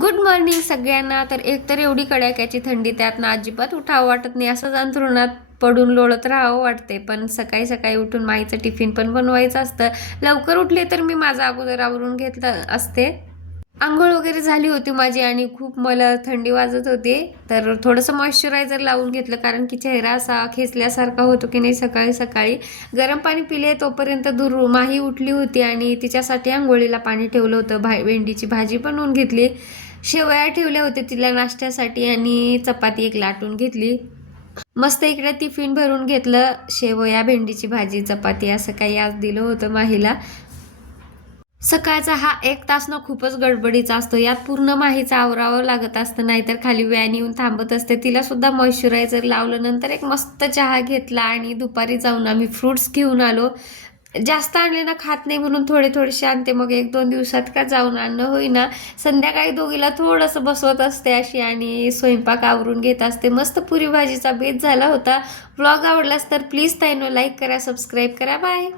Good morning सगळ्यांना. तर एकतर एवढी कडाक्याची थंडी, त्यातनं अजिबात उठावं वाटत नाही, असंच अंथरुणात पडून लोळत राहावं वाटते. पण सकाळी सकाळी उठून माईचं टिफिन पण बनवायचं असतं. लवकर उठले तर मी माझं अगोदर आवरून घेतलं असते. अंघोळ वगैरे झाली होती माझी आणि खूप मला थंडी वाजत होती. तर थोडंसं मॉइश्चरायझर लावून घेतलं, कारण की चेहरा असा खेचल्यासारखा होतो की नाही सकाळी सकाळी. गरम पाणी पिले तोपर्यंत माही उठली होती आणि तिच्यासाठी आंघोळीला पाणी ठेवलं होतं. भेंडीची भाजी बनवून घेतली, शेवया ठेवल्या होत्या तिला नाश्त्यासाठी आणि चपाती एक लाटून घेतली. मस्त इकडे टिफिन भरून घेतलं. शेवया, भेंडीची भाजी, चपाती असं काही आज दिलं होतं माहीला. सकाळचा हा 1 तास ना खूपच गडबडीचा असतो. यात पूर्ण माहीचं आवरावं लागत असतं, नाहीतर खाली व्हॅन येऊन थांबत असते. तिला सुद्धा मॉइश्चरायझर लावलं, नंतर एक मस्त चहा घेतला आणि दुपारी जाऊन आम्ही फ्रुट्स घेऊन आलो. जास्त आणले ना खात नाही म्हणून थोडे थोडेसे आणते, मग 1-2 दिवसात का जाऊन आणणं होईना. संध्याकाळी दोघीला थोडंसं बसवत असते अशी आणि स्वयंपाक आवरून घेत असते. मस्त पुरी भाजीचा बेत झाला होता. व्लॉग आवडलास तर प्लीज ताईंनो लाईक करा, सबस्क्राईब करा. बाय.